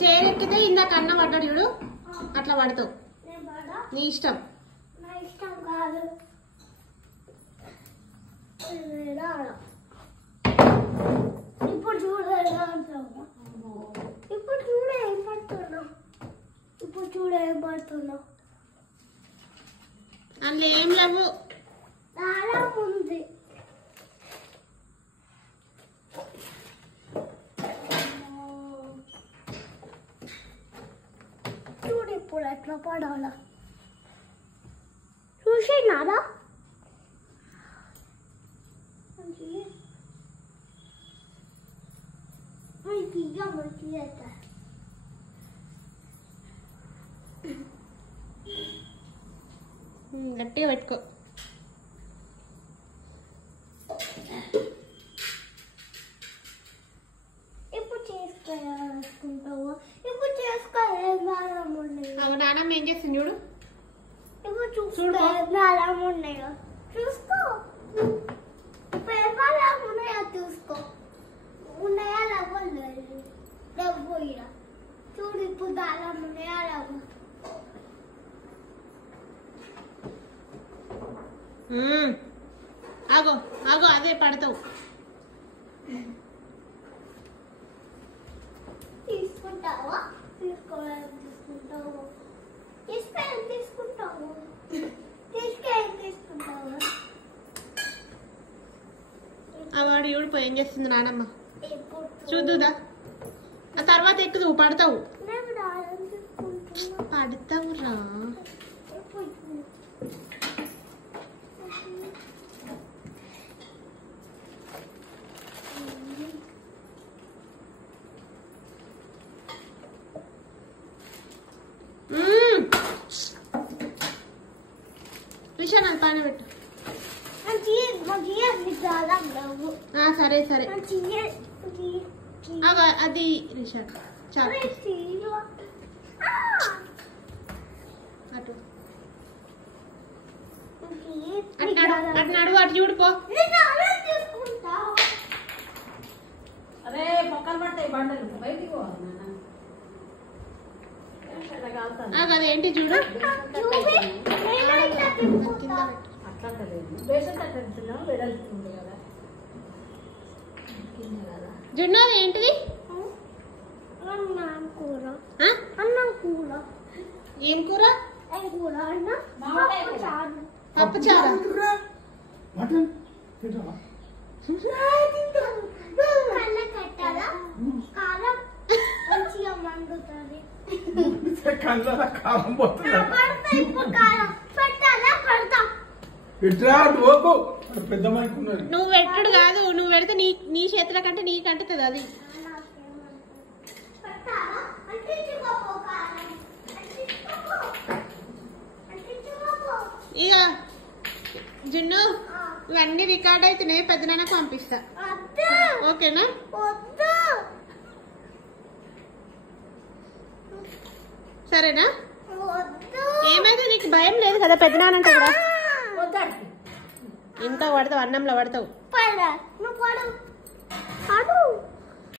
చేరెక్కితే ఇందాక అన్న పడ్డాడు చూడు, అట్లా పడతావు. నీ ఇష్టం. ఇప్పుడు చూడు ఏం పడుతున్నావు. అందులో ఏం లేవు, చాలా ఉంది. చూడు ఇప్పుడు ఎట్లా పడాలా చూసినారా? గట్టిగా పెట్టుకో. ఇప్పుడు చేసుకుంటావు. ఇప్పుడు చేసుకోవాలి. నానమ్మ ఏం చేస్తుంది చూడు. ఇప్పుడు చూసుకో ఉన్నాయో చూసుకో. ఉన్నాయా చూసుకో. ఉన్నాయా లవ్వలేదు లవ్వయ్యా. చూడు ఇప్పుడు దారం ఉన్నాయా లవ్వ. ఆగో ఆగో, అదే పడతావు. తీసుకుంటావా? తీసుకుంటావు. తీసుకుంటావు. వాడు చూడిపో ఏం చేస్తుంది నానమ్మ. చూద్దుదా, ఆ తర్వాత ఎక్కుదు పడతావు. పడతావురా. విషయం అది పైన పెట్టు. సరే సరే అది రిషాద్ చాలు. అటు అటు అటు చూడిపో. అరే మొక్కలు పడతాయి బండలు, బయటికి అదేంటి చూడు. జున్ను అది ఏంటిది? అన్నం కూర. ఏం కూర? పప్పు చారు. కారం మంచిగా మండుతుంది. నువ్వు పెట్టుడు కాదు, నువ్వు పెడితే నీ చేతుల కంటే నీకు అంటుతుంది అది. ఇక జున్ను ఇవన్నీ రికార్డ్ అవుతున్నాయి, పెద్దనైనా పంపిస్తా. ఓకేనా? సరేనా? ఏమైతే నీకు భయం లేదు కదా పెద్దనానంటే కూడా. ఎంత పడతావు, అన్నంలో పడతావు.